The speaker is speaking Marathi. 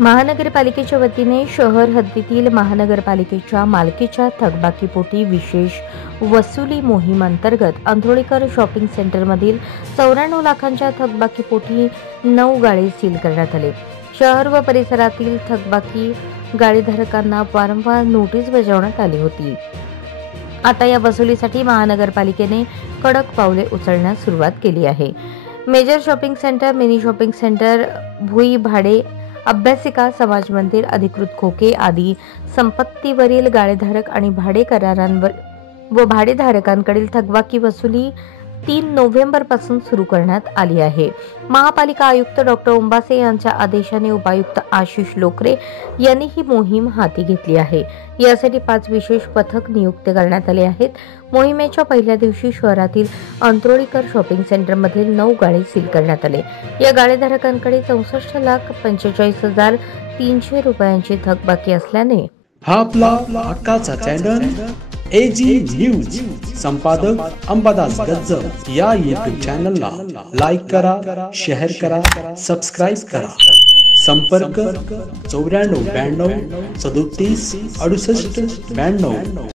महानगरपालिकेच्या वतीने शहर हद्दीतील महानगरपालिकेच्या मालकीच्या थकबाकीपोटी विशेष वसुली मोहीम अंतर्गत अंधोळीकर शॉपिंग सेंटरमधील 94 लाखांच्या थकबाकीपोटी 9 गाळे सील करण्यात आले. शहर व परिसरातील थकबाकी गाळेधारकांना वारंवार नोटीस बजावण्यात आली होती. आता या वसुलीसाठी महानगरपालिकेने कडक पावले उचलण्यास सुरुवात केली आहे. Major shopping centre, mini shopping centre, भुई भाडे, अभ्यासिका, समाज मंदिर, अधिकृत खोके आदी संपत्तीवरील गाळेधारक आणि भाडे करारांवर व भाडेधारकांकडील थकबाकी वसुली 3 नोव्हेंबर पासून सुरू करण्यात आली आहे. महापालिका आयुक्त डॉ. उंबासे यांच्या आदेशाने उपायुक्त आशिष लोकरे यांनी ही मोहीम हाती घेतली आहे. यासाठी 5 विशेष पथक नियुक्त करण्यात आले आहेत. मोहिमेच्या पहिल्या दिवशी शहरातील अंतरोळीकर शॉपिंग सेंटरमधील 9 गाळे सील करण्यात आले. या गाळेधारकांकडे 64,45,300 रुपयांची थकबाकी असल्याने हा आपला हक्काचा चॅनल एजी न्यूज संपादक अंबादास गज्जर या यूट्यूब चॅनलला लाईक करा, शेअर करा, सबस्क्राईब करा. संपर्क 94 92 37 68 92.